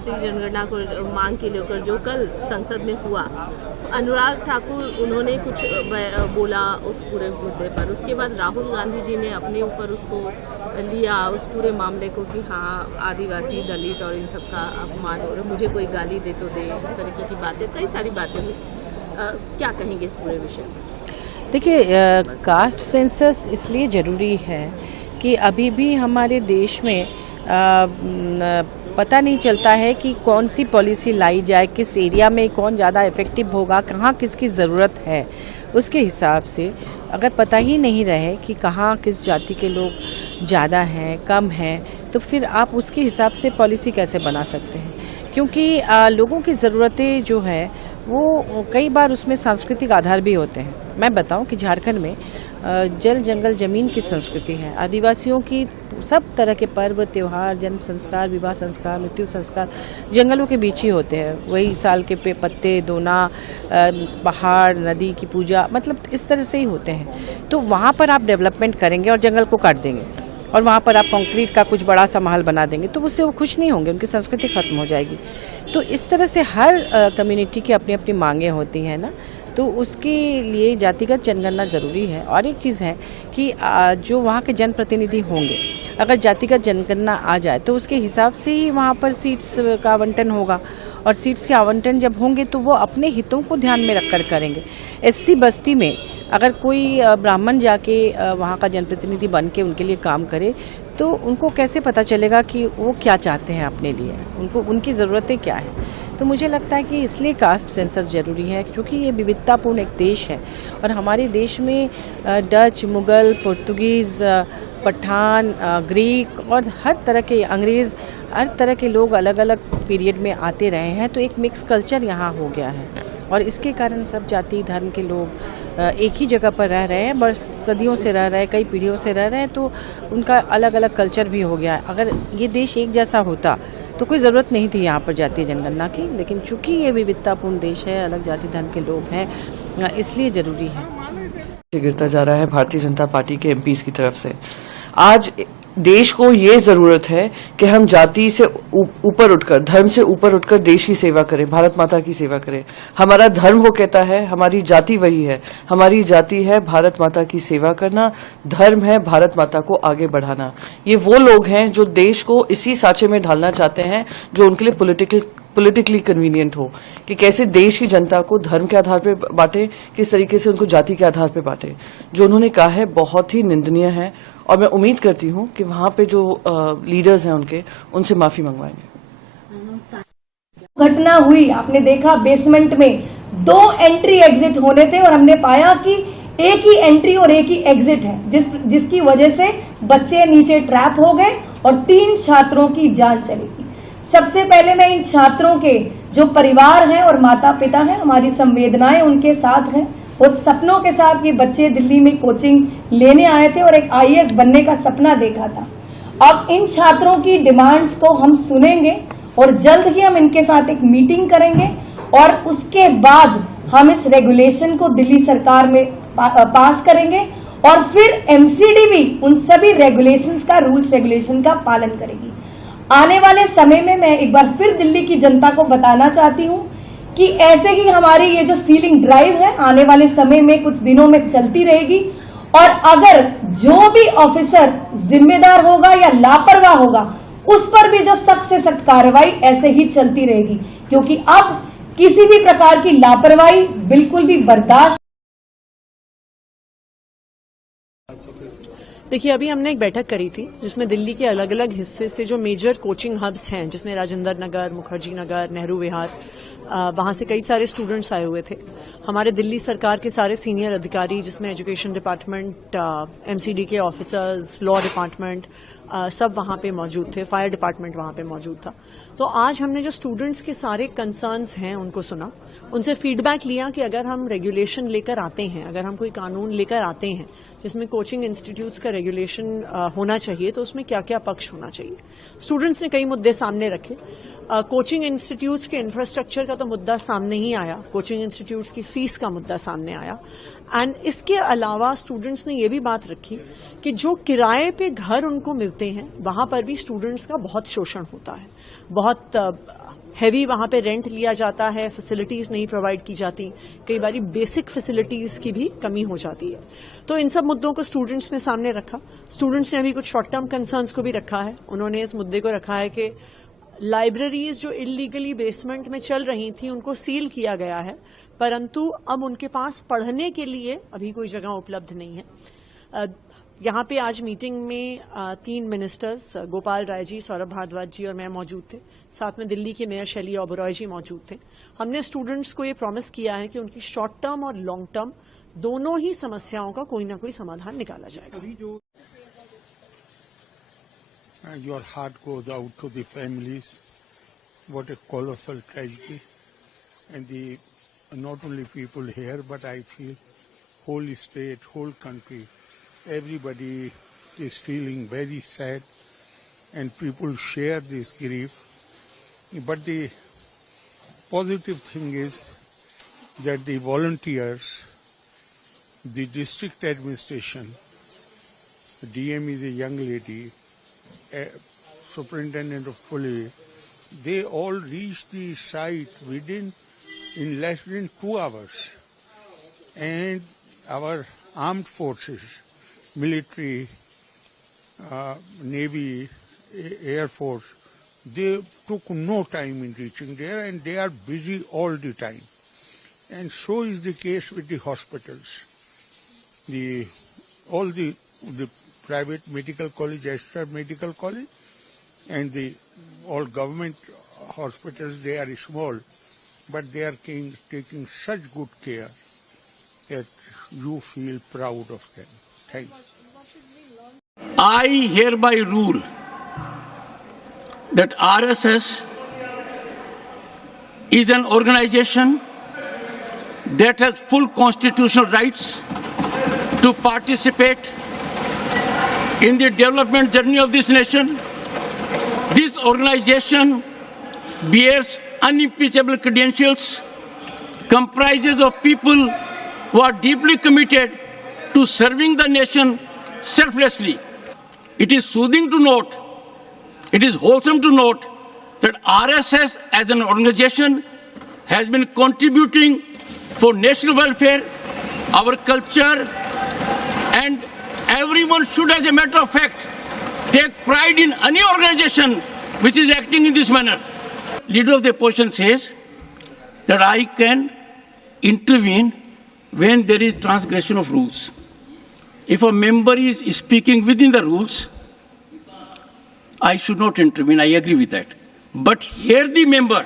जाति जनगणना को मांग के लेकर जो कल संसद में हुआ, अनुराग ठाकुर उन्होंने कुछ बोला उस पूरे मुद्दे पर। उसके बाद राहुल गांधी जी ने अपने ऊपर उसको लिया, उस पूरे मामले को, कि हाँ आदिवासी दलित और इन सब का अपमान हो रहा, मुझे कोई गाली दे तो दे, इस तरीके की बातें, कई सारी बातें हुई। क्या कहेंगे इस पूरे विषय में? देखिए, कास्ट सेंसस इसलिए ज़रूरी है कि अभी भी हमारे देश में पता नहीं चलता है कि कौन सी पॉलिसी लाई जाए, किस एरिया में कौन ज़्यादा इफ़ेक्टिव होगा, कहाँ किसकी ज़रूरत है। उसके हिसाब से अगर पता ही नहीं रहे कि कहाँ किस जाति के लोग ज़्यादा हैं, कम हैं, तो फिर आप उसके हिसाब से पॉलिसी कैसे बना सकते हैं? क्योंकि लोगों की ज़रूरतें जो है वो कई बार उसमें सांस्कृतिक आधार भी होते हैं। मैं बताऊं कि झारखंड में जल जंगल ज़मीन की संस्कृति है। आदिवासियों की सब तरह के पर्व त्योहार, जन्म संस्कार, विवाह संस्कार, मृत्यु संस्कार जंगलों के बीच ही होते हैं। वही साल के पत्ते, दोना, पहाड़, नदी की पूजा, मतलब इस तरह से ही होते हैं। तो वहाँ पर आप डेवलपमेंट करेंगे और जंगल को काट देंगे और वहाँ पर आप कंक्रीट का कुछ बड़ा सा महल बना देंगे, तो उससे वो खुश नहीं होंगे, उनकी संस्कृति खत्म हो जाएगी। तो इस तरह से हर कम्युनिटी की अपनी अपनी मांगें होती हैं ना, तो उसके लिए जातिगत जनगणना ज़रूरी है। और एक चीज़ है कि जो वहाँ के जनप्रतिनिधि होंगे, अगर जातिगत जनगणना आ जाए तो उसके हिसाब से ही वहाँ पर सीट्स का आवंटन होगा, और सीट्स के आवंटन जब होंगे तो वो अपने हितों को ध्यान में रखकर करेंगे। एससी बस्ती में अगर कोई ब्राह्मण जाके वहाँ का जनप्रतिनिधि बन के उनके लिए काम करे, तो उनको कैसे पता चलेगा कि वो क्या चाहते हैं अपने लिए, उनको उनकी ज़रूरतें क्या हैं? तो मुझे लगता है कि इसलिए कास्ट सेंसस ज़रूरी है, क्योंकि ये विविधतापूर्ण एक देश है और हमारे देश में Dutch, Mughal, Portuguese, Pathan, Greek और हर तरह के अंग्रेज़, हर तरह के लोग अलग अलग पीरियड में आते रहे हैं। तो एक मिक्स कल्चर यहाँ हो गया है और इसके कारण सब जाति धर्म के लोग एक ही जगह पर रह रहे हैं, बस सदियों से रह रहे हैं, कई पीढ़ियों से रह रहे हैं, तो उनका अलग अलग कल्चर भी हो गया है। अगर ये देश एक जैसा होता तो कोई ज़रूरत नहीं थी यहाँ पर जातीय जनगणना की, लेकिन चूंकि ये विविधतापूर्ण देश है, अलग जाति धर्म के लोग हैं, इसलिए ज़रूरी है। गिरता जा रहा है भारतीय जनता पार्टी के एमपीज की तरफ से। आज देश को ये जरूरत है कि हम जाति से ऊपर उठकर, धर्म से ऊपर उठकर देश की सेवा करें, भारत माता की सेवा करें। हमारा धर्म वो कहता है, हमारी जाति वही है। हमारी जाति है भारत माता की सेवा करना, धर्म है भारत माता को आगे बढ़ाना। ये वो लोग हैं जो देश को इसी सांचे में ढालना चाहते हैं जो उनके लिए पोलिटिकली कन्वीनियंट हो, कि कैसे देश की जनता को धर्म के आधार पे बांटे, किस तरीके से उनको जाति के आधार पे बांटे। जो उन्होंने कहा है बहुत ही निंदनीय है और मैं उम्मीद करती हूं कि वहां पे जो लीडर्स हैं उनसे माफी मंगवाएंगे। घटना हुई, आपने देखा बेसमेंट में 2 एंट्री एग्जिट होने थे और हमने पाया कि एक ही एंट्री और एक ही एग्जिट है, जिसकी वजह से बच्चे नीचे ट्रैप हो गए और 3 छात्रों की जान चली गई। सबसे पहले मैं इन छात्रों के जो परिवार हैं और माता पिता हैं, हमारी संवेदनाएं उनके साथ हैं। वो सपनों के साथ ये बच्चे दिल्ली में कोचिंग लेने आए थे और एक आईएएस बनने का सपना देखा था। अब इन छात्रों की डिमांड्स को हम सुनेंगे और जल्द ही हम इनके साथ एक मीटिंग करेंगे और उसके बाद हम इस रेगुलेशन को दिल्ली सरकार में पास करेंगे और फिर एमसीडी भी उन सभी रेगुलेशंस का, रूल्स रेगुलेशन का पालन करेगी। आने वाले समय में मैं एक बार फिर दिल्ली की जनता को बताना चाहती हूं कि ऐसे ही हमारी ये जो सीलिंग ड्राइव है आने वाले समय में कुछ दिनों में चलती रहेगी और अगर जो भी ऑफिसर जिम्मेदार होगा या लापरवाह होगा उस पर भी जो सख्त से सख्त कार्रवाई ऐसे ही चलती रहेगी, क्योंकि अब किसी भी प्रकार की लापरवाही बिल्कुल भी बर्दाश्त। देखिए, अभी हमने एक बैठक करी थी जिसमें दिल्ली के अलग अलग हिस्से से जो मेजर कोचिंग हब्स हैं, जिसमें राजेंद्र नगर, मुखर्जी नगर, नेहरू विहार, वहां से कई सारे स्टूडेंट्स आए हुए थे। हमारे दिल्ली सरकार के सारे सीनियर अधिकारी, जिसमें एजुकेशन डिपार्टमेंट, एमसीडी के ऑफिसर्स, लॉ डिपार्टमेंट, सब वहां पे मौजूद थे, फायर डिपार्टमेंट वहां पे मौजूद था। तो आज हमने जो स्टूडेंट्स के सारे कंसर्न्स हैं उनको सुना, उनसे फीडबैक लिया कि अगर हम रेगुलेशन लेकर आते हैं, अगर हम कोई कानून लेकर आते हैं जिसमें कोचिंग इंस्टीट्यूट्स का रेगुलेशन होना चाहिए, तो उसमें क्या क्या पक्ष होना चाहिए। स्टूडेंट्स ने कई मुद्दे सामने रखे। कोचिंग इंस्टीट्यूट्स के इंफ्रास्ट्रक्चर का तो मुद्दा सामने ही आया, कोचिंग इंस्टीट्यूट्स की फीस का मुद्दा सामने आया। एंड इसके अलावा स्टूडेंट्स ने ये भी बात रखी कि जो किराए पे घर उनको मिलते हैं वहां पर भी स्टूडेंट्स का बहुत शोषण होता है, बहुत हैवी वहां पे रेंट लिया जाता है, फैसिलिटीज नहीं प्रोवाइड की जाती, कई बारी बेसिक फैसिलिटीज की भी कमी हो जाती है। तो इन सब मुद्दों को स्टूडेंट्स ने सामने रखा। स्टूडेंट्स ने अभी कुछ शॉर्ट टर्म कंसर्न्स को भी रखा है। उन्होंने इस मुद्दे को रखा है कि लाइब्रेरीज जो इलीगली बेसमेंट में चल रही थी उनको सील किया गया है, परंतु अब उनके पास पढ़ने के लिए अभी कोई जगह उपलब्ध नहीं है। यहाँ पे आज मीटिंग में 3 मिनिस्टर्स गोपाल राय जी, सौरभ भारद्वाज जी और मैं मौजूद थे। साथ में दिल्ली के मेयर शैली ओबरॉय जी मौजूद थे। हमने स्टूडेंट्स को ये प्रॉमिस किया है कि उनकी शॉर्ट टर्म और लॉन्ग टर्म दोनों ही समस्याओं का कोई ना कोई समाधान निकाला जाएगा। Your heart goes out to the families. What a colossal tragedy. And not only people here, but I feel whole state, whole country, everybody is feeling very sad and people share this grief. But the positive thing is that the volunteers, the district administration, the DM is a young lady, superintendent of police, they all reached the site in less than 2 hours. And our armed forces, military, Navy, Air Force, they took no time in reaching there and they are busy all the time. And so is the case with the hospitals. All the private medical college, Aster Medical College, and all government hospitals, they are small, but they are taking such good care that you feel proud of them. Thank you. I hereby rule that RSS is an organization that has full constitutional rights to participate in the development journey of this nation. This organization bears unimpeachable credentials, comprises of people who are deeply committed to serving the nation selflessly. It is soothing to note, it is wholesome to note that RSS as an organization has been contributing for national welfare, our culture, and everyone should, as a matter of fact, take pride in any organization which is acting in this manner. Leader of the opposition says that I can intervene when there is transgression of rules. If a member is speaking within the rules, I should not intervene. I agree with that. But here the member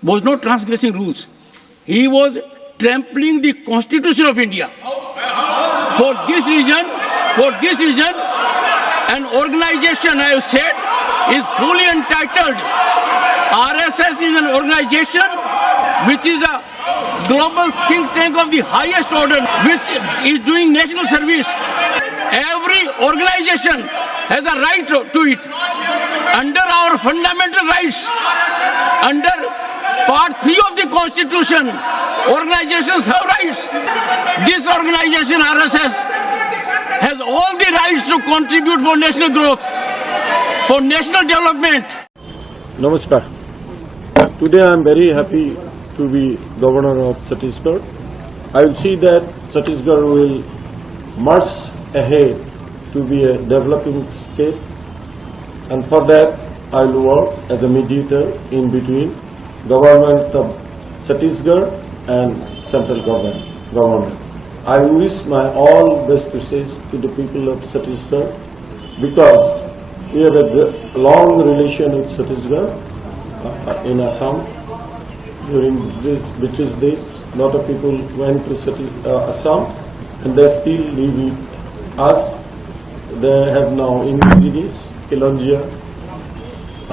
was not transgressing rules. He was trampling the Constitution of India. For this reason, an organization, I have said, is fully entitled. RSS is an organization which is a global think tank of the highest order, which is doing national service. Every organization has a right to it. Under our fundamental rights, under Part 3 of the Constitution, organizations have rights. This organization, RSS, has all the rights to contribute for national growth, for national development. Namaskar. Today I am very happy to be Governor of Chhattisgarh. I will see that Chhattisgarh will march ahead to be a developing state, and for that I will work as a mediator in between government of Chhattisgarh and central government. I wish my all best wishes to the people of Chhattisgarh because we have a long relation with Chhattisgarh in Assam. During these British days, a lot of people went to Assam and they still live with us. They have now indigenous, Kilonjia.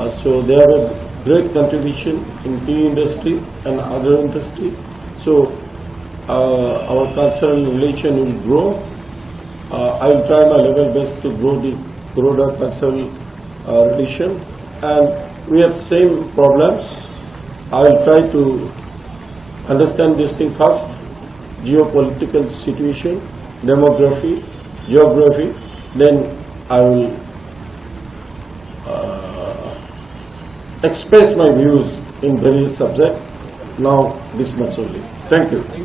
So they have a great contribution in tea industry and other industry. So our cultural relation will grow. I will try my level best to grow the broader cultural relation. And we have same problems I will try to understand this thing first, geopolitical situation, demography, geography, then I will express my views in various subjects. Now this much only. Thank you. What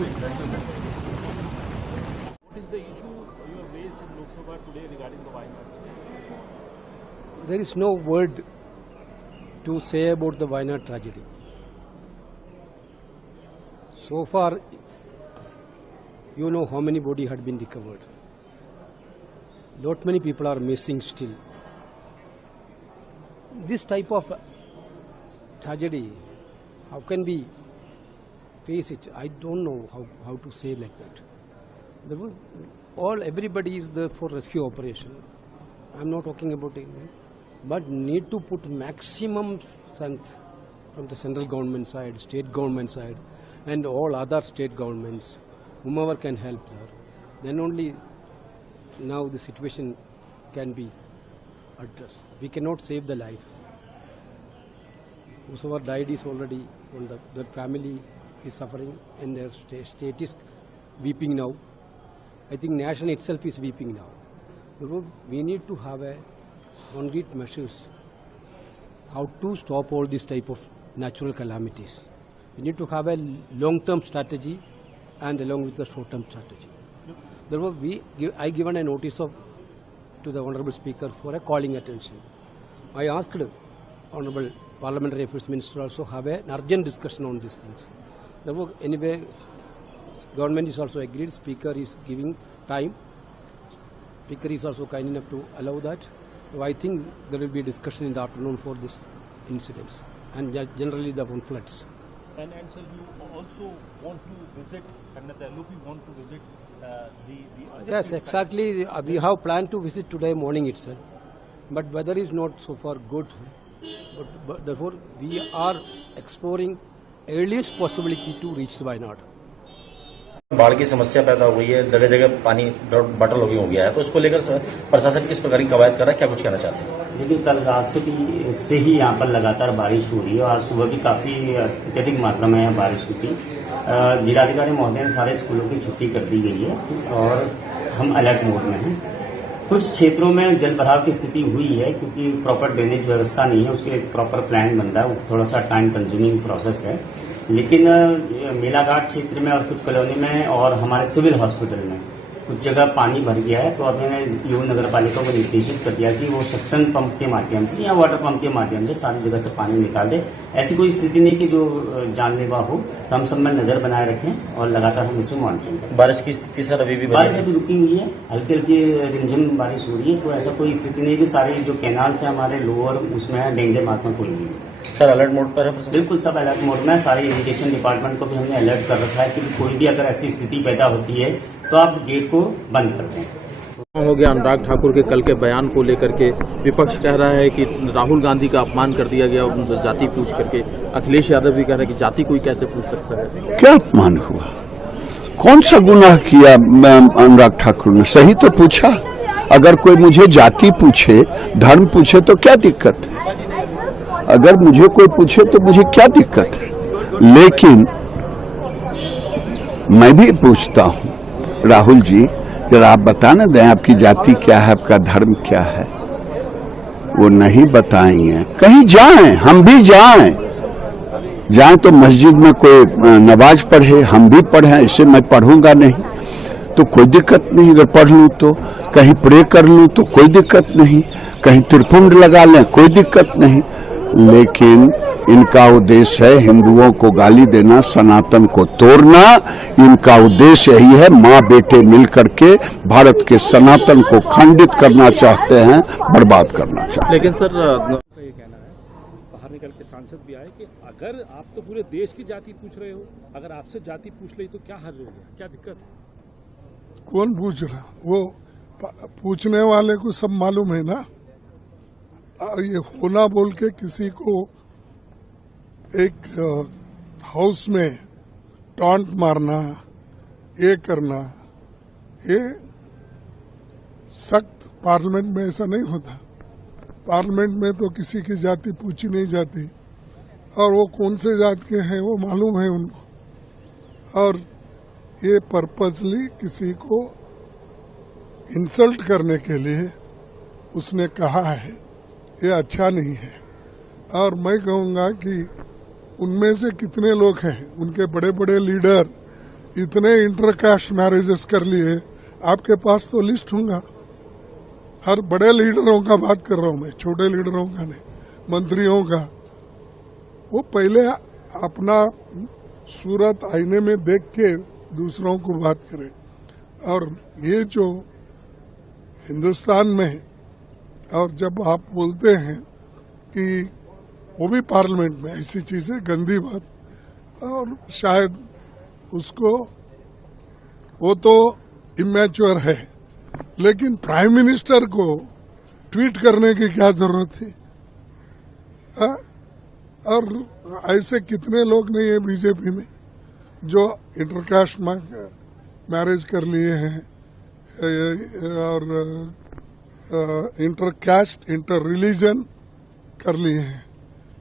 is the issue you have raised in Lok Sabha today regarding the Wayanad? There is no word to say about the Wayanad tragedy. So far, you know how many bodies had been recovered. Lot many people are missing still. This type of tragedy, how can we face it? I don't know how to say like that. Everybody is there for rescue operation. I'm not talking about it, but need to put maximum strength from the central government side, state government side, and all other state governments, whomever can help there. Then only now the situation can be addressed. We cannot save the life. Whosoever died is already, their family is suffering and their state is weeping now. I think nation itself is weeping now. Therefore, we need to have a concrete measures how to stop all this type of natural calamities. We need to have a long-term strategy and along with the short-term strategy. Therefore, I given a notice to the Honourable Speaker for a calling attention. I asked Honourable Parliamentary Affairs Minister also have an urgent discussion on these things. Therefore, anyway, government is also agreed. Speaker is giving time. Speaker is also kind enough to allow that. So I think there will be a discussion in the afternoon for this incidents and generally the floods. And sir, you also want to visit, and the LOP want to visit Yes, exactly. We have planned to visit today morning itself. But weather is not so far good. But therefore, we are exploring earliest possibility to reach Wayanad. बाढ़ की समस्या पैदा हुई है, जगह जगह पानी बटल हो गया है, तो उसको लेकर प्रशासन किस प्रकार की कवायद कर रहा है, क्या कुछ कहना चाहते हैं? देखिए, कल रात से ही यहाँ पर लगातार बारिश हो रही है और आज सुबह भी काफी अत्यधिक मात्रा में यहाँ बारिश हुई थी। जिलाधिकारी महोदय ने सारे स्कूलों की छुट्टी कर दी गई है और हम अलर्ट मोड में हैं। कुछ क्षेत्रों में जल भराव की स्थिति हुई है क्योंकि प्रॉपर ड्रेनेज व्यवस्था नहीं है, उसके लिए प्रॉपर प्लान बन रहा है, वो थोड़ा सा टाइम कंज्यूमिंग प्रोसेस है। लेकिन मेलाघाट क्षेत्र में और कुछ कॉलोनी में और हमारे सिविल हॉस्पिटल में कुछ जगह पानी भर गया है, तो अभी यूं नगर पालिका को निर्देशित कर दिया कि वो सक्शन पंप के माध्यम से या वाटर पंप के माध्यम से सारी जगह से पानी निकाल दे। ऐसी कोई स्थिति नहीं कि जो जानलेवा हो, तो हम सब में नजर बनाए रखें और लगातार हम इसे मॉनिटरिंग करें। बारिश की स्थिति सर अभी भी बारिश अभी रुकी हुई है, हल्की हल्की रिमझिम बारिश हो रही है, तो ऐसा कोई स्थिति नहीं कि सारी जो कैनाल से हमारे लोअर उसमें डेंजर मात्रा कोई नहीं है। सर अलर्ट मोड पर है? बिल्कुल सब अलर्ट मोड में है। सारी इरिगेशन डिपार्टमेंट को भी हमने अलर्ट कर रखा है कि कोई भी अगर ऐसी स्थिति पैदा होती है तो आप गेट को बंद कर दें। हो गया अनुराग ठाकुर के कल के बयान को लेकर के विपक्ष कह रहा है कि राहुल गांधी का अपमान कर दिया गया जाति पूछ करके। अखिलेश यादव भी कह रहे हैं कि जाति कोई कैसे पूछ सकता है। क्या अपमान हुआ? कौन सा गुनाह किया अनुराग ठाकुर ने? सही तो पूछा। अगर कोई मुझे जाति पूछे, धर्म पूछे तो क्या दिक्कत है? अगर मुझे कोई पूछे तो मुझे क्या दिक्कत है? लेकिन मैं भी पूछता हूं, राहुल जी जरा आप बता ना दें आपकी जाति क्या है, आपका धर्म क्या है? वो नहीं बताएंगे। कहीं जाएं, हम भी जाएं तो मस्जिद में कोई नमाज पढ़े, हम भी पढ़ें। इसे मैं पढ़ूंगा नहीं तो कोई दिक्कत नहीं, अगर पढ़ लूं तो, कहीं प्रे कर लूं तो कोई दिक्कत नहीं, कहीं त्रिपुंड लगा लें कोई दिक्कत नहीं। लेकिन इनका उद्देश्य है हिंदुओं को गाली देना, सनातन को तोड़ना। इनका उद्देश्य यही है, माँ बेटे मिलकर के भारत के सनातन को खंडित करना चाहते हैं, बर्बाद करना चाहते हैं। लेकिन सर ये कहना है, बाहर निकल के सांसद भी आए कि अगर आप तो पूरे देश की जाति पूछ रहे हो, अगर आपसे जाति पूछ ली तो क्या हर्ज हो गया, क्या दिक्कत है? कौन पूछ रहा? वो पूछने वाले को सब मालूम है ना। ये होना बोल के किसी को एक हाउस में टॉन्ट मारना, ये करना, ये सख्त पार्लियामेंट में ऐसा नहीं होता। पार्लियामेंट में तो किसी की जाति पूछी नहीं जाती। और वो कौन से जात के हैं वो मालूम है उनको, और ये पर्पसली किसी को इंसल्ट करने के लिए उसने कहा है, ये अच्छा नहीं है। और मैं कहूँगा कि उनमें से कितने लोग हैं, उनके बड़े बड़े लीडर इतने इंटरकास्ट मैरिजेस कर लिए, आपके पास तो लिस्ट होगा। हर बड़े लीडरों का बात कर रहा हूँ मैं, छोटे लीडरों का नहीं, मंत्रियों का। वो पहले अपना सूरत आईने में देख के दूसरों को बात करें। और ये जो हिंदुस्तान में, और जब आप बोलते हैं कि वो भी पार्लियामेंट में ऐसी चीजें गंदी बात, और शायद उसको, वो तो इमैच्योर है, लेकिन प्राइम मिनिस्टर को ट्वीट करने की क्या जरूरत थी? और ऐसे कितने लोग नहीं है बीजेपी में जो इंटरकास्ट मैरिज कर लिए हैं, और इंटरकास्ट इंटर रिलीजन कर लिए हैं।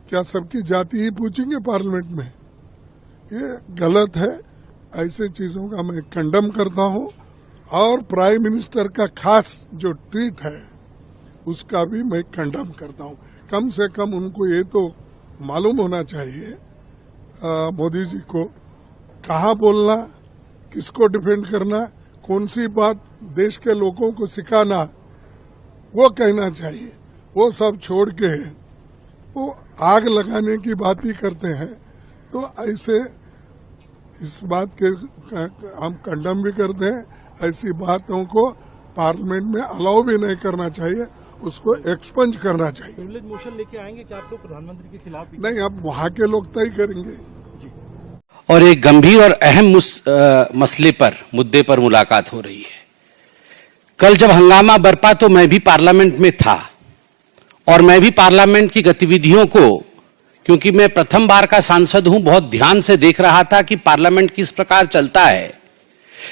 क्या सबकी जाति ही पूछेंगे पार्लियामेंट में? ये गलत है। ऐसे चीजों का मैं कंडम करता हूं, और प्राइम मिनिस्टर का खास जो ट्वीट है उसका भी मैं कंडम करता हूं। कम से कम उनको ये तो मालूम होना चाहिए, मोदी जी को, कहाँ बोलना, किसको डिफेंड करना, कौन सी बात देश के लोगों को सिखाना, वो कहना चाहिए। वो सब छोड़ के वो आग लगाने की बात ही करते हैं। तो ऐसे इस बात के हम कंडम भी करते हैं। ऐसी बातों को पार्लियामेंट में अलाउ भी नहीं करना चाहिए, उसको एक्सपंज करना चाहिए। प्रिविलेज मोशन लेके आएंगे क्या आप लोग प्रधानमंत्री के खिलाफ? नहीं, अब वहां के लोग तय करेंगे। और एक गंभीर और अहम मसले पर, मुद्दे पर मुलाकात हो रही है। कल जब हंगामा बरपा तो मैं भी पार्लियामेंट में था, और मैं भी पार्लियामेंट की गतिविधियों को, क्योंकि मैं प्रथम बार का सांसद हूं, बहुत ध्यान से देख रहा था कि पार्लियामेंट किस प्रकार चलता है,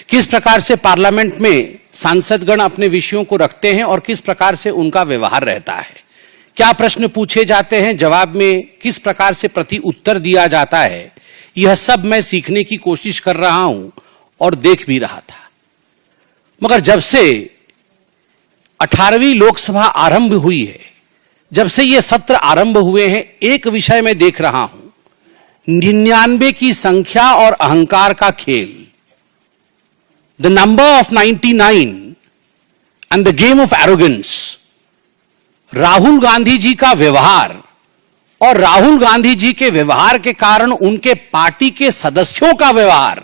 किस प्रकार से पार्लियामेंट में सांसदगण अपने विषयों को रखते हैं और किस प्रकार से उनका व्यवहार रहता है, क्या प्रश्न पूछे जाते हैं, जवाब में किस प्रकार से प्रति उत्तर दिया जाता है। यह सब मैं सीखने की कोशिश कर रहा हूं और देख भी रहा था। मगर जब से 18वीं लोकसभा आरंभ हुई है, जब से ये सत्र आरंभ हुए हैं, एक विषय में देख रहा हूं, 99 की संख्या और अहंकार का खेल। The number of 99 and the game of arrogance. Rahul Gandhi ji का व्यवहार, और राहुल गांधी जी के व्यवहार के कारण उनके पार्टी के सदस्यों का व्यवहार,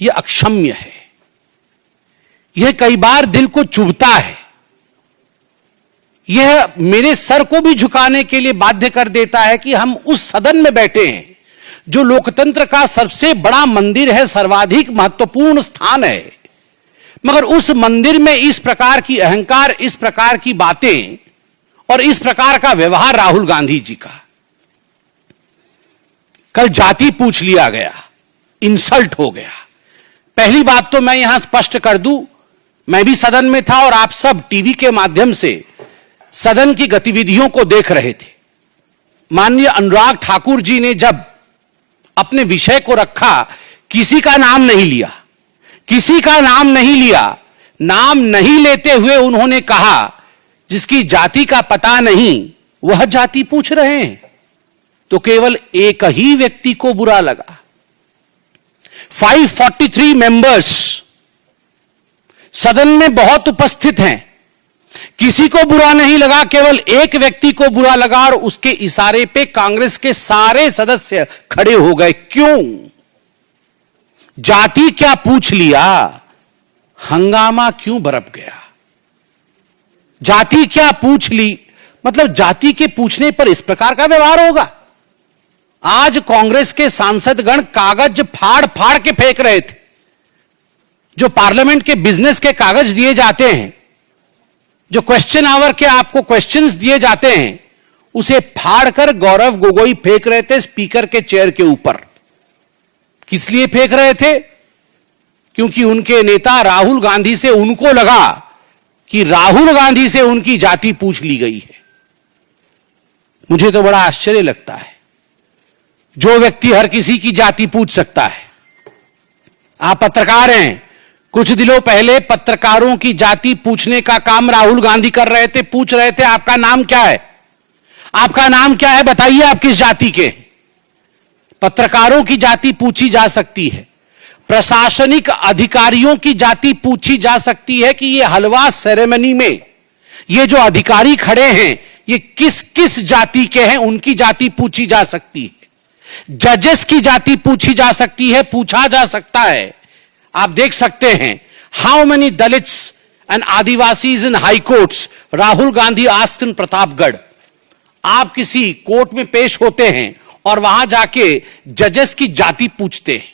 यह अक्षम्य है। यह कई बार दिल को चुभता है। यह मेरे सर को भी झुकाने के लिए बाध्य कर देता है कि हम उस सदन में बैठे हैं जो लोकतंत्र का सबसे बड़ा मंदिर है, सर्वाधिक महत्वपूर्ण स्थान है, मगर उस मंदिर में इस प्रकार की अहंकार, इस प्रकार की बातें और इस प्रकार का व्यवहार राहुल गांधी जी का। कल जाति पूछ लिया गया, इंसल्ट हो गया। पहली बात तो मैं यहां स्पष्ट कर दूं, मैं भी सदन में था और आप सब टीवी के माध्यम से सदन की गतिविधियों को देख रहे थे। माननीय अनुराग ठाकुर जी ने जब अपने विषय को रखा, किसी का नाम नहीं लिया, किसी का नाम नहीं लिया। नाम नहीं लेते हुए उन्होंने कहा, जिसकी जाति का पता नहीं वह जाति पूछ रहे हैं। तो केवल एक ही व्यक्ति को बुरा लगा। 543 मेंबर्स सदन में बहुत उपस्थित हैं, किसी को बुरा नहीं लगा, केवल एक व्यक्ति को बुरा लगा और उसके इशारे पे कांग्रेस के सारे सदस्य खड़े हो गए। क्यों? जाति क्या पूछ लिया, हंगामा क्यों बरप गया? जाति क्या पूछ ली, मतलब जाति के पूछने पर इस प्रकार का व्यवहार होगा? आज कांग्रेस के सांसदगण कागज फाड़ फाड़ के फेंक रहे थे। जो पार्लियामेंट के बिजनेस के कागज दिए जाते हैं, जो क्वेश्चन आवर के आपको क्वेश्चंस दिए जाते हैं, उसे फाड़कर गौरव गोगोई फेंक रहे थे स्पीकर के चेयर के ऊपर। किस लिए फेंक रहे थे? क्योंकि उनके नेता राहुल गांधी से उनको लगा कि राहुल गांधी से उनकी जाति पूछ ली गई है। मुझे तो बड़ा आश्चर्य लगता है जो व्यक्ति हर किसी की जाति पूछ सकता है। आप पत्रकार हैं, कुछ दिनों पहले पत्रकारों की जाति पूछने का काम राहुल गांधी कर रहे थे। पूछ रहे थे आपका नाम क्या है, आपका नाम क्या है, बताइए आप किस जाति के। पत्रकारों की जाति पूछी जा सकती है, प्रशासनिक अधिकारियों की जाति पूछी जा सकती है कि ये हलवा सेरेमनी में ये जो अधिकारी खड़े हैं ये किस किस जाति के हैं, उनकी जाति पूछी जा सकती है। जजेस की जाति पूछी जा सकती है, पूछा जा सकता है। आप देख सकते हैं how many Dalits and Adivasis in high courts Rahul Gandhi asked in Pratapgarh. आप किसी कोर्ट में पेश होते हैं और वहां जाके जजेस की जाति पूछते हैं,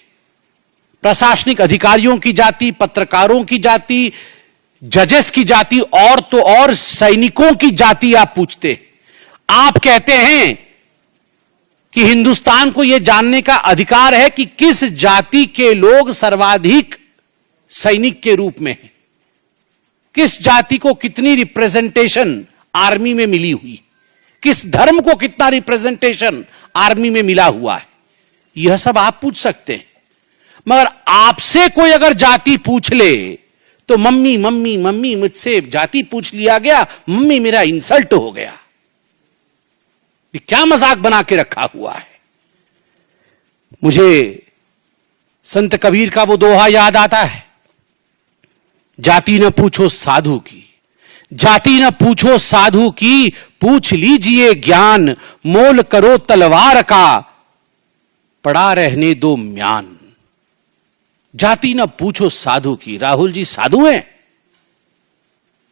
प्रशासनिक अधिकारियों की जाति, पत्रकारों की जाति, जजेस की जाति, और तो और सैनिकों की जाति आप पूछते हैं। आप कहते हैं कि हिंदुस्तान को यह जानने का अधिकार है कि किस जाति के लोग सर्वाधिक सैनिक के रूप में हैं, किस जाति को कितनी रिप्रेजेंटेशन आर्मी में मिली हुई, किस धर्म को कितना रिप्रेजेंटेशन आर्मी में मिला हुआ है। यह सब आप पूछ सकते हैं, मगर आपसे कोई अगर जाति पूछ ले तो मम्मी मम्मी मम्मी, मुझसे जाति पूछ लिया गया, मम्मी मेरा इंसल्ट हो गया। ये क्या मजाक बना के रखा हुआ है। मुझे संत कबीर का वो दोहा याद आता है, जाति न पूछो साधु की, जाति न पूछो साधु की, पूछ लीजिए ज्ञान, मोल करो तलवार का, पड़ा रहने दो म्यान। जाति न पूछो साधु की। राहुल जी साधु हैं?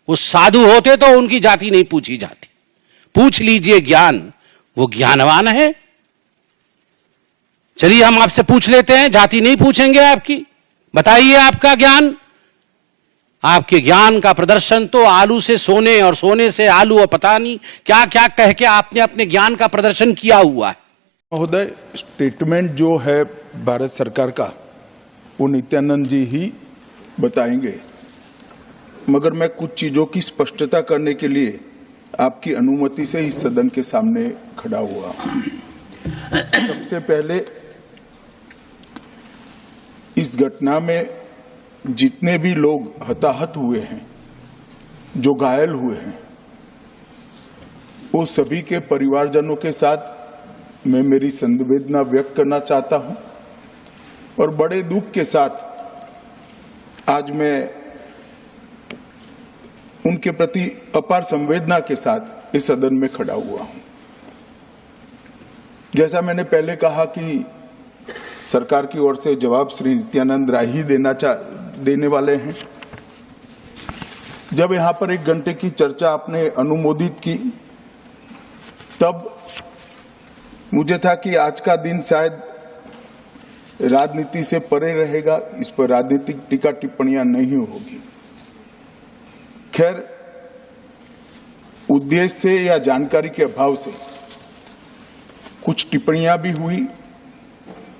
वो साधु होते तो उनकी जाति नहीं पूछी जाती। पूछ लीजिए ज्ञान, वो ज्ञानवान है। चलिए हम आपसे पूछ लेते हैं, जाति नहीं पूछेंगे आपकी, बताइए आपका ज्ञान। आपके ज्ञान का प्रदर्शन तो आलू से सोने और सोने से आलू और पता नहीं क्या क्या कह के आपने अपने ज्ञान का प्रदर्शन किया हुआ है। महोदय, स्टेटमेंट जो है भारत सरकार का वो नित्यानंद जी ही बताएंगे, मगर मैं कुछ चीजों की स्पष्टता करने के लिए आपकी अनुमति से इस सदन के सामने खड़ा हुआ। सबसे पहले इस घटना में जितने भी लोग हताहत हुए हैं, जो घायल हुए हैं, वो सभी के परिवारजनों के साथ मैं मेरी संवेदना व्यक्त करना चाहता हूं और बड़े दुख के साथ आज मैं उनके प्रति अपार संवेदना के साथ इस सदन में खड़ा हुआ हूं। जैसा मैंने पहले कहा कि सरकार की ओर से जवाब श्री नित्यानंद राय ही देने वाले हैं। जब यहां पर 1 घंटे की चर्चा आपने अनुमोदित की, तब मुझे था कि आज का दिन शायद राजनीति से परे रहेगा, इस पर राजनीतिक टीका टिप्पणियां नहीं होगी। खैर, उद्देश्य से या जानकारी के अभाव से कुछ टिप्पणियां भी हुई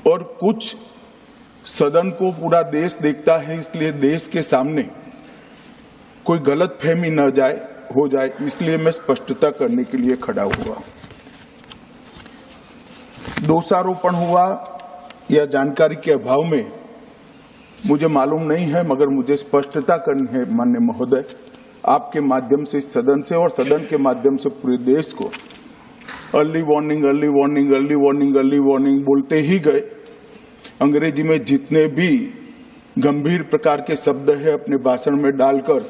और कुछ सदन को पूरा देश देखता है, इसलिए देश के सामने कोई गलतफहमी न हो जाए, इसलिए मैं स्पष्टता करने के लिए खड़ा हुआ। दोषारोपण हुआ या जानकारी के अभाव में मुझे मालूम नहीं है, मगर मुझे स्पष्टता करनी है माननीय महोदय, आपके माध्यम से सदन से और सदन के माध्यम से पूरे देश को। Early warning early warning early warning early warning बोलते ही गए। अंग्रेजी में जितने भी गंभीर प्रकार के शब्द है अपने भाषण में डालकर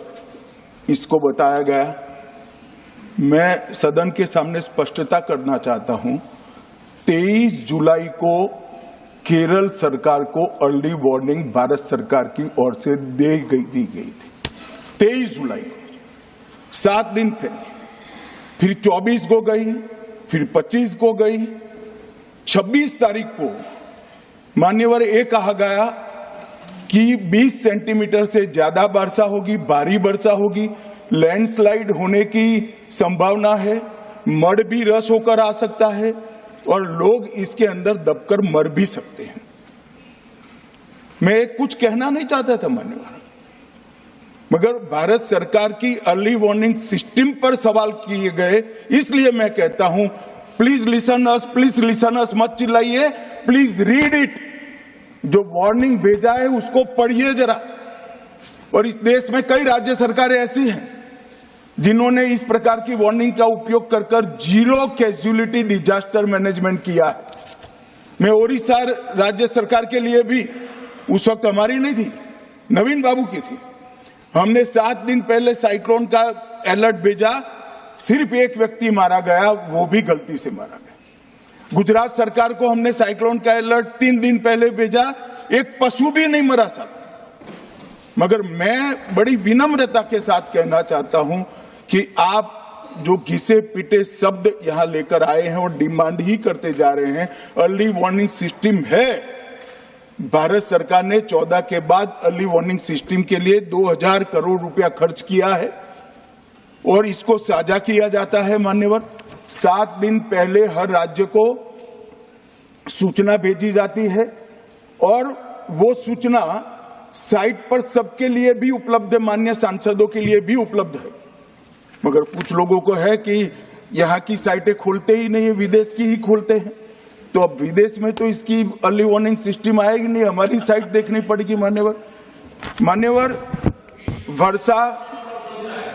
इसको बताया गया। मैं सदन के सामने स्पष्टता करना चाहता हूं, 23 जुलाई को केरल सरकार को अर्ली वार्निंग भारत सरकार की ओर से दी गई थी। 23 जुलाई को, 7 दिन पहले, फिर 24 को गई, फिर 25 को गई, 26 तारीख को मान्यवर ये कहा गया कि 20 सेंटीमीटर से ज्यादा वर्षा होगी, भारी वर्षा होगी, लैंडस्लाइड होने की संभावना है, मड भी रस होकर आ सकता है और लोग इसके अंदर दबकर मर भी सकते हैं। मैं कुछ कहना नहीं चाहता था मान्यवर, मगर भारत सरकार की अर्ली वार्निंग सिस्टम पर सवाल किए गए, इसलिए मैं कहता हूं प्लीज लिसन अस मत चिल्लाइए, प्लीज रीड इट। जो वार्निंग भेजा है उसको पढ़िए जरा। और इस देश में कई राज्य सरकारें ऐसी हैं जिन्होंने इस प्रकार की वार्निंग का उपयोग कर कर जीरो कैजुअलिटी डिजास्टर मैनेजमेंट किया है। मैं ओडिशा राज्य सरकार के लिए भी, उस वक्त हमारी नहीं थी, नवीन बाबू की थी, हमने 7 दिन पहले साइक्लोन का अलर्ट भेजा, सिर्फ एक व्यक्ति मारा गया, वो भी गलती से मारा गया। गुजरात सरकार को हमने साइक्लोन का अलर्ट 3 दिन पहले भेजा, एक पशु भी नहीं मरा साहब। मगर मैं बड़ी विनम्रता के साथ कहना चाहता हूं कि आप जो घिसे पिटे शब्द यहां लेकर आए हैं और डिमांड ही करते जा रहे हैं, अर्ली वार्निंग सिस्टम है। भारत सरकार ने 14 के बाद अर्ली वार्निंग सिस्टम के लिए 2000 करोड़ रुपया खर्च किया है और इसको साझा किया जाता है मान्यवर। 7 दिन पहले हर राज्य को सूचना भेजी जाती है और वो सूचना साइट पर सबके लिए भी उपलब्ध है, मान्य सांसदों के लिए भी उपलब्ध है। मगर कुछ लोगों को है कि यहाँ की साइटें खोलते ही नहीं है, विदेश की ही खोलते हैं। तो अब विदेश में तो इसकी अर्ली वार्निंग सिस्टम आएगी नहीं, हमारी साइट देखनी पड़ेगी मान्यवर। वर्षा,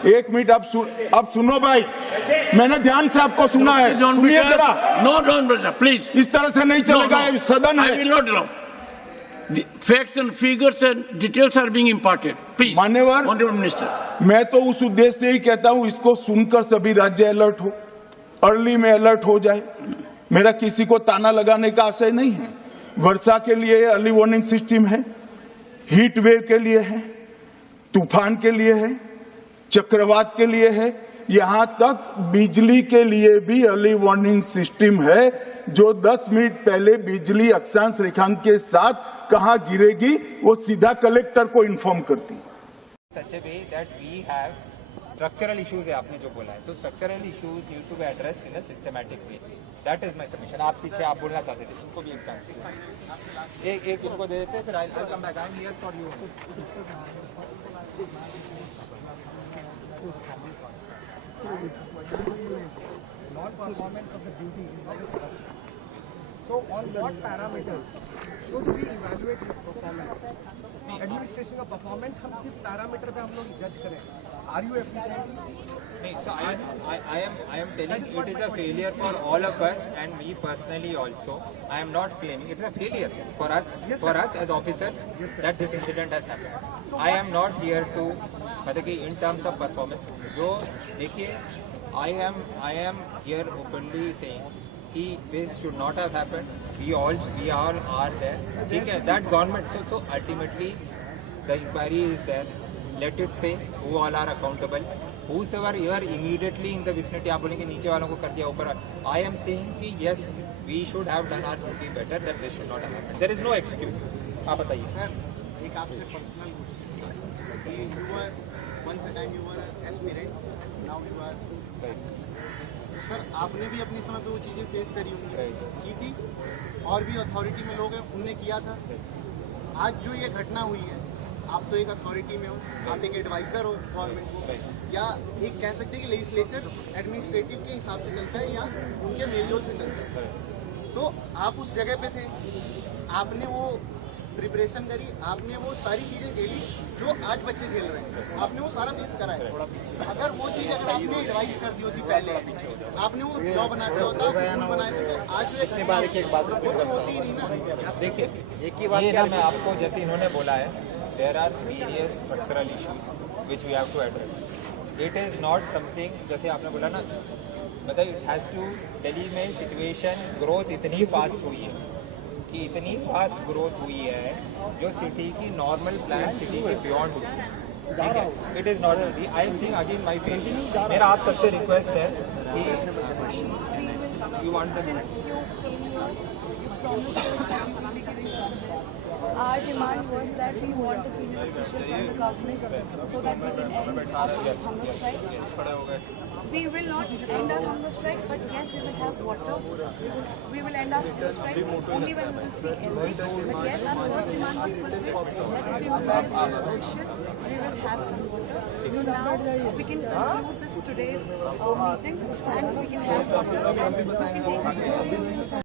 1 मिनट आप सुनो भाई, मैंने ध्यान से आपको सुना है, सुनिए जरा। नो प्लीज, इस तरह से नहीं चलेगा, सदन है। Facts and figures and details are being imparted. Please, मान्यवर, Honorable Minister. मैं तो उस उद्देश्य से ही कहता हूं इसको सुनकर सभी राज्य अलर्ट हो, अर्ली में अलर्ट हो जाए। मेरा किसी को ताना लगाने का आशय नहीं है। वर्षा के लिए अर्ली वार्निंग सिस्टम है, हीट वेव के लिए है, तूफान के लिए है, चक्रवात के लिए है, यहां तक बिजली के लिए भी अर्ली वार्निंग सिस्टम है, जो 10 मिनट पहले बिजली अक्षांश रेखांक के साथ कहां गिरेगी वो सीधा कलेक्टर को इन्फॉर्म करती। Such a way that we have structural issues है, आपने जो बोला है, तो structural issues need to be addressed in a systematic way. That is my submission. आप पीछे आप बोलना चाहते थे, उनको भी एक चांस एक उनको दे देते, फिर I'll come back. I'm here for you. Non-performance of the duty is not a corruption. So on what parameters should we evaluate his performance? Administration का performance हम किस parameter पे हम लोग judge करें? Are you efficient? नहीं, so I am telling it is a failure for all of us and me personally also. I am not claiming it is a failure for us as officers that this incident has happened. I am not here to मतलब कि in terms of performance जो देखिए I am here openly saying कि this should not have happened. We all are there. ठीक है, that government so ultimately the inquiry is there. Let it say who all are accountable. Whosoever you are immediately in the vicinity, आप बोलेंगे नीचे वालों को कर दिया ऊपर। I am saying कि yes, we should have done our duty better. That this should not have happened. There is no excuse. आप बताइए। सर, एक आपसे personal question. You were once a time you were an aspirant. Now you are. Sir, आपने भी अपने समय पे वो चीजें फेस करी होंगी, की थी, और भी अथॉरिटी में लोग हैं उनने किया था। आज जो ये घटना हुई है, आप तो एक अथॉरिटी में हो, आप एक एडवाइजर हो गवर्नमेंट को, या एक कह सकते हैं कि लेजिस्लेचर एडमिनिस्ट्रेटिव के हिसाब से चलता है या उनके मेलजोल से चलता है। तो आप उस जगह पे थे, आपने वो प्रिपरेशन करी, आपने वो सारी चीजें खेली जो आज बच्चे खेल रहे हैं, आपने वो सारा फेस करा है। अगर वो चीज अगर आपने एडवाइस कर दी होती पहले, आपने वो लॉ बना दिया होता, रूल बनाए थे, तो आज वो तो होती ही नहीं ना। देखिए, एक ही बात ना, मैं आपको जैसे इन्होंने बोला है, there are serious structural issues which we have to address. It is not something जैसे आपने बोला ना, मतलब it has to दिल्ली में सिचुएशन ग्रोथ इतनी फास्ट हुई है कि इतनी फास्ट ग्रोथ हुई है जो सिटी की नॉर्मल प्लान सिटी के बियॉन्ड हुई है। ठीक है, it is not easy. I am seeing again my field. मेरा आप सबसे रिक्वेस्ट है कि you want the our demand was that we want a senior official from the government so that we can end our hunger strike. We will not end our hunger strike, but yes, we will have water. We will end our hunger strike only when we will see LG. But yes, our first demand was fulfilled, that if we will see senior official, we will have some water. So now we can conclude this today's meeting and we can have water and we can take this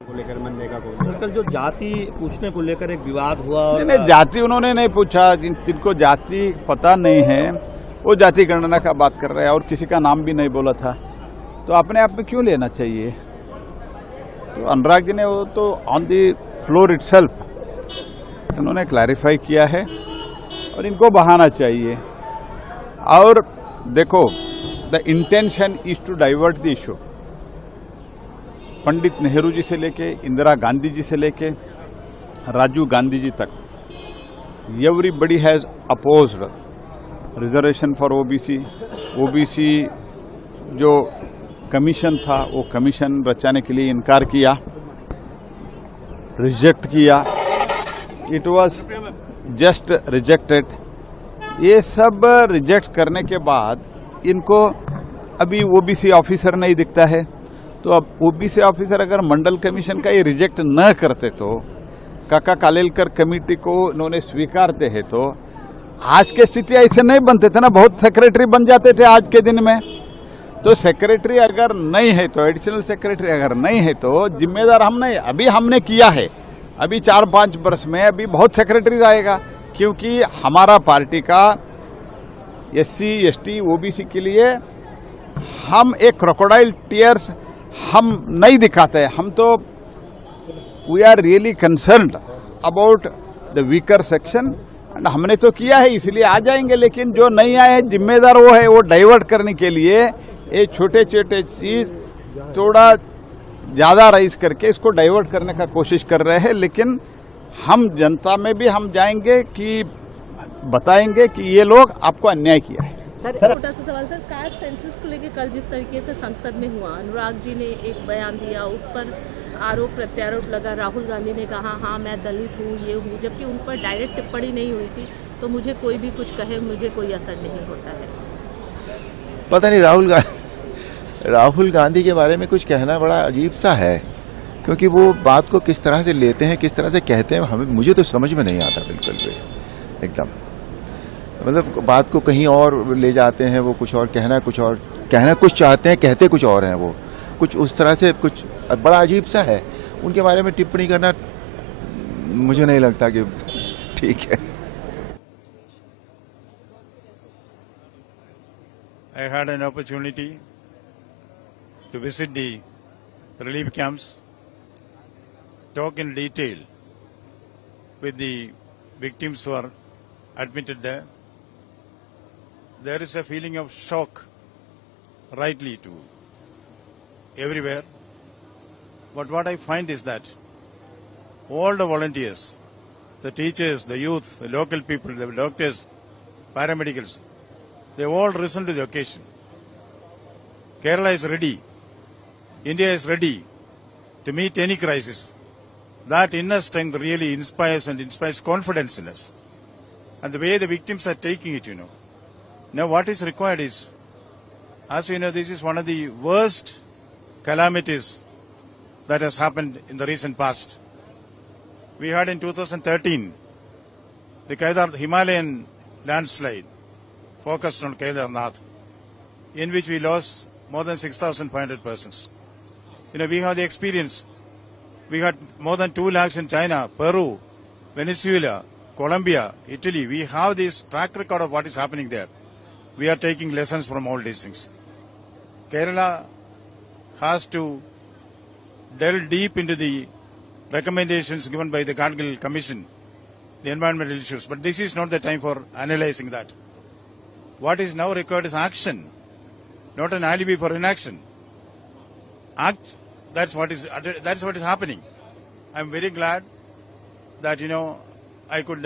को लेकर मनने का कोई कल जो जाति पूछने को लेकर एक विवाद हुआ। नहीं, जाति उन्होंने नहीं पूछा। जिनको जाति पता नहीं है वो जाति गणना का बात कर रहे हैं और किसी का नाम भी नहीं बोला था, तो अपने आप में क्यों लेना चाहिए। तो अनुराग जी ने वो तो ऑन दी फ्लोर इटसेल्फ उन्होंने क्लैरिफाई किया है और इनको बहाना चाहिए। और देखो, the intention is to divert the issue. Pandit Nehru ji से लेके इंदिरा गांधी जी से लेके राजीव गांधी जी तक everybody has opposed reservation for OBC. OBC जो कमीशन था वो कमीशन रचाने के लिए इनकार किया, रिजेक्ट किया। It was just rejected. ये सब रिजेक्ट करने के बाद इनको अभी ओबीसी ऑफिसर नहीं दिखता है। तो अब ओबीसी ऑफिसर अगर मंडल कमीशन का ये रिजेक्ट न करते तो काका कालेलकर कमेटी को उन्होंने स्वीकारते हैं तो आज की स्थिति ऐसे नहीं बनते थे ना। बहुत सेक्रेटरी बन जाते थे आज के दिन में। तो सेक्रेटरी अगर नहीं है तो, एडिशनल सेक्रेटरी अगर नहीं है तो जिम्मेदार हम नहीं। अभी हमने किया है, अभी 4-5 वर्ष में अभी बहुत सेक्रेटरीज आएगा, क्योंकि हमारा पार्टी का SC ST OBC के लिए हम एक क्रोकोडाइल टीयर्स हम नहीं दिखाते हैं। हम तो we are really concerned about the weaker section and हमने तो किया है, इसलिए आ जाएंगे। लेकिन जो नहीं आए हैं जिम्मेदार वो है, वो डाइवर्ट करने के लिए ये छोटे छोटे चीज थोड़ा ज्यादा राइज करके इसको डाइवर्ट करने का कोशिश कर रहे हैं। लेकिन हम जनता में भी हम जाएंगे कि बताएंगे कि ये लोग आपको अन्याय किया है। छोटा सा सवाल सर, कास्ट सेंसस को लेकर कल जिस तरीके से संसद में हुआ, अनुराग जी ने एक बयान दिया, उस पर आरोप प्रत्यारोप लगा। राहुल गांधी ने कहा हाँ मैं दलित हूँ, ये हूँ, जबकि उन पर डायरेक्ट टिप्पणी नहीं हुई थी। तो मुझे कोई भी कुछ कहे मुझे कोई असर नहीं होता है। पता नहीं, राहुल गांधी के बारे में कुछ कहना बड़ा अजीब सा है, क्योंकि वो बात को किस तरह से लेते हैं, किस तरह से कहते हैं, हमें मुझे तो समझ में नहीं आता बिल्कुल भी। एकदम मतलब बात को कहीं और ले जाते हैं, वो कुछ और कहना कुछ चाहते हैं, कहते कुछ और हैं। वो कुछ उस तरह से कुछ बड़ा अजीब सा है। उनके बारे में टिप्पणी करना मुझे नहीं लगता कि ठीक है। I had an opportunity to visit the relief camps, talk in detail with the victims who are admitted there. There is a feeling of shock, rightly too, everywhere. But what I find is that all the volunteers, the teachers, the youth, the local people, the doctors, paramedicals, they've all risen to the occasion. Kerala is ready. India is ready to meet any crisis. That inner strength really inspires confidence in us. And the way the victims are taking it, Now what is required is, as we know, this is one of the worst calamities that has happened in the recent past. We had in 2013 the Himalayan landslide focused on Kedarnath, in which we lost more than 6,500 persons. We have the experience. We had more than 2 lakhs in China, Peru, Venezuela, Colombia, Italy. We have this track record of what is happening there. We are taking lessons from all these things. Kerala has to delve deep into the recommendations given by the Gadgil Commission, the environmental issues. But this is not the time for analyzing that. What is now required is action, not an alibi for inaction. Act. That's what is happening. I'm very glad that, I could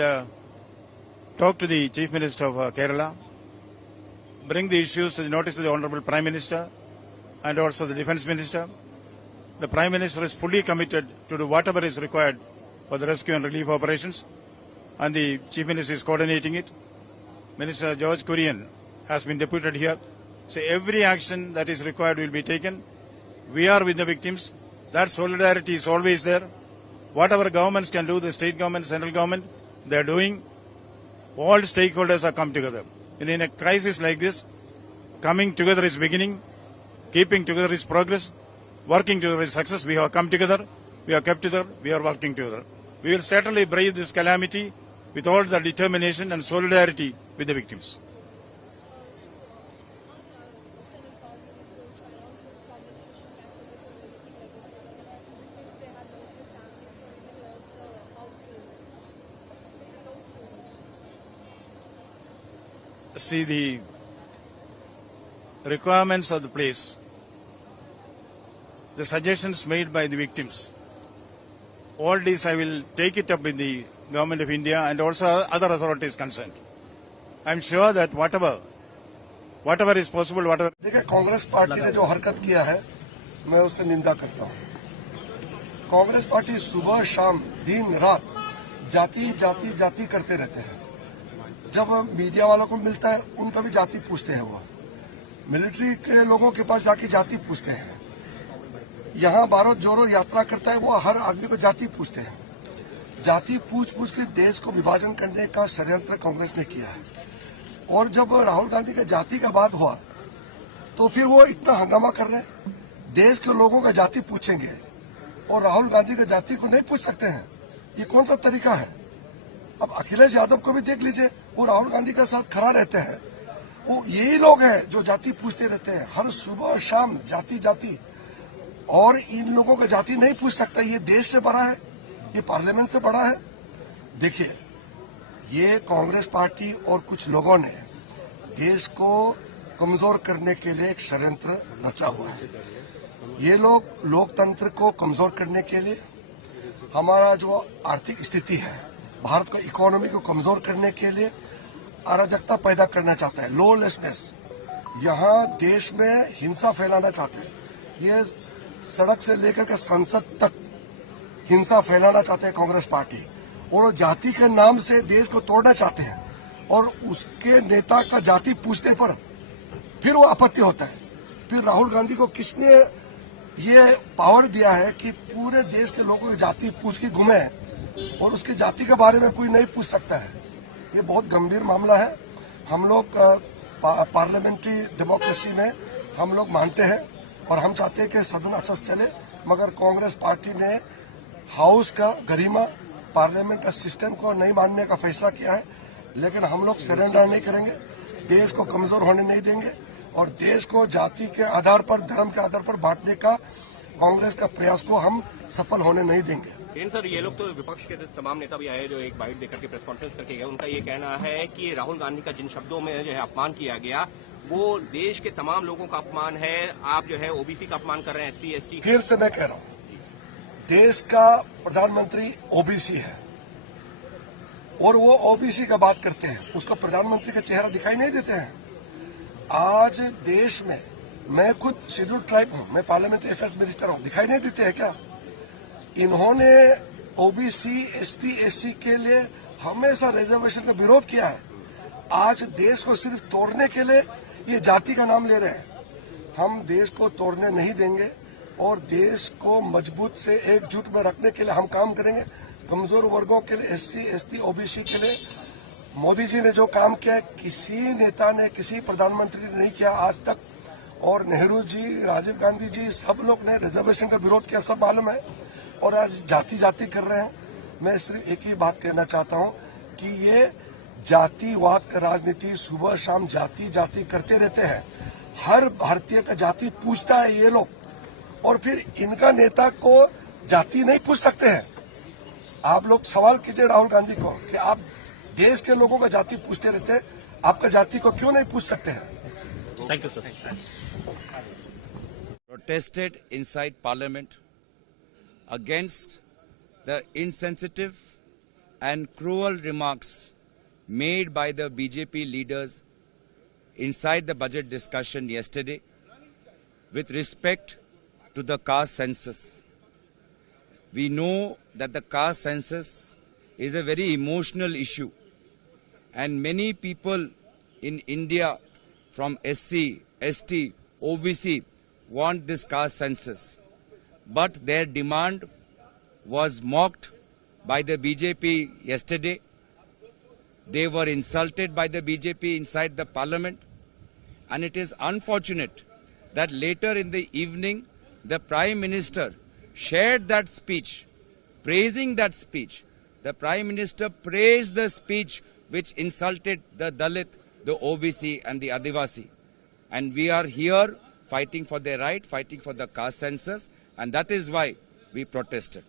talk to the Chief Minister of Kerala, bring the issues to the notice of the Honorable Prime Minister and also the Defence Minister. The Prime Minister is fully committed to do whatever is required for the rescue and relief operations, and the Chief Minister is coordinating it. Minister George Kurian has been deputed here. So every action that is required will be taken. We are with the victims. That solidarity is always there. Whatever governments can do, the state government, central government, they are doing. All stakeholders have come together. And in a crisis like this, coming together is beginning. Keeping together is progress. Working together is success. We have come together. We have kept together. We are working together. We will certainly brave this calamity with all the determination and solidarity with the victims. See the requirements of the place, the suggestions made by the victims. All these I will take it up with the Government of India and also other authorities concerned. I am sure that whatever is possible, whatever. देखिए, Congress party ने जो हरकत किया है मैं उसकी निंदा करता हूँ। कांग्रेस पार्टी सुबह शाम दिन रात जाति जाति जाति करते रहते हैं। जब मीडिया वालों को मिलता है उनका भी जाति पूछते हैं, वो मिलिट्री के लोगों के पास जाके जाति पूछते हैं। यहाँ भारत जोड़ो यात्रा करता है, वो हर आदमी को जाति पूछते हैं। जाति पूछ पूछ के देश को विभाजन करने का षड्यंत्र कांग्रेस ने किया है। और जब राहुल गांधी का जाति का बात हुआ तो फिर वो इतना हंगामा कर रहे हैं। देश के लोगों का जाति पूछेंगे और राहुल गांधी का जाति को नहीं पूछ सकते हैं, ये कौन सा तरीका है? अब अखिलेश यादव को भी देख लीजिए, वो राहुल गांधी के साथ खड़ा रहते हैं। वो यही लोग हैं जो जाति पूछते रहते हैं हर सुबह शाम, जाति जाति। और इन लोगों का जाति नहीं पूछ सकता। ये देश से बड़ा है, ये पार्लियामेंट से बड़ा है। देखिए, ये कांग्रेस पार्टी और कुछ लोगों ने देश को कमजोर करने के लिए एक षड्यंत्र रचा हुआ है। ये लोग लोकतंत्र को कमजोर करने के लिए, हमारा जो आर्थिक स्थिति है, भारत को इकोनॉमी को कमजोर करने के लिए अराजकता पैदा करना चाहता है, लॉलेसनेस। यहाँ देश में हिंसा फैलाना चाहते हैं। ये सड़क से लेकर के संसद तक हिंसा फैलाना चाहते हैं कांग्रेस पार्टी, और जाति के नाम से देश को तोड़ना चाहते हैं। और उसके नेता का जाति पूछने पर फिर वो आपत्ति होता है। फिर राहुल गांधी को किसने ये पावर दिया है कि पूरे देश के लोगों की जाति पूछ के घूमे और उसकी जाति के बारे में कोई नहीं पूछ सकता है? ये बहुत गंभीर मामला है। हम लोग पार्लियामेंट्री डेमोक्रेसी में हम लोग मानते हैं और हम चाहते हैं कि सदन अच्छा से चले, मगर कांग्रेस पार्टी ने हाउस का गरिमा, पार्लियामेंट का सिस्टम को नहीं मानने का फैसला किया है। लेकिन हम लोग सरेंडर नहीं करेंगे, देश को कमजोर होने नहीं देंगे और देश को जाति के आधार पर, धर्म के आधार पर बांटने का कांग्रेस का प्रयास को हम सफल होने नहीं देंगे। सर, ये लोग तो विपक्ष के तमाम नेता भी आए जो एक बाइट देकर के प्रेस कॉन्फ्रेंस करके गए। उनका ये कहना है कि राहुल गांधी का जिन शब्दों में जो है अपमान किया गया, वो देश के तमाम लोगों का अपमान है। आप जो है ओबीसी का अपमान कर रहे हैं, SC ST। फिर से मैं कह रहा हूँ, देश का प्रधानमंत्री ओबीसी है और वो ओबीसी का बात करते हैं, उसका प्रधानमंत्री का चेहरा दिखाई नहीं देते हैं। आज देश में मैं खुद शेड्यूल्ड ट्राइब हूँ, मैं पार्लियामेंट्री अफेयर्स मिनिस्टर हूँ, दिखाई नहीं देते हैं क्या? इन्होंने ओबीसी ST SC के लिए हमेशा रिजर्वेशन का विरोध किया है। आज देश को सिर्फ तोड़ने के लिए ये जाति का नाम ले रहे हैं। हम देश को तोड़ने नहीं देंगे और देश को मजबूत से एकजुट में रखने के लिए हम काम करेंगे। कमजोर वर्गों के लिए, SC ST OBC के लिए मोदी जी ने जो काम किया है, किसी नेता ने, किसी प्रधानमंत्री ने नहीं किया आज तक। और नेहरू जी, राजीव गांधी जी, सब लोग ने रिजर्वेशन का विरोध किया, सब मालूम है। और आज जाति जाति कर रहे हैं। मैं सिर्फ एक ही बात कहना चाहता हूं कि ये जातिवाद का राजनीति, सुबह शाम जाति जाति करते रहते हैं। हर भारतीय का जाति पूछता है ये लोग, और फिर इनका नेता को जाति नहीं पूछ सकते हैं। आप लोग सवाल कीजिए राहुल गांधी को कि आप देश के लोगों का जाति पूछते रहते हैं, आपका जाति को क्यों नहीं पूछ सकते हैं? Thank you sir. Protested inside Parliament against the insensitive and cruel remarks made by the BJP leaders inside the budget discussion yesterday with respect to the caste census. We know that the caste census is a very emotional issue, and many people in India from SC, ST, OBC want this caste census. But their demand was mocked by the BJP yesterday. They were insulted by the BJP inside the parliament. And it is unfortunate that later in the evening, the Prime Minister shared that speech, praising that speech. The Prime Minister praised the speech which insulted the Dalit, the OBC and the Adivasi. And we are here fighting for their right, fighting for the caste census, and that is why we protested.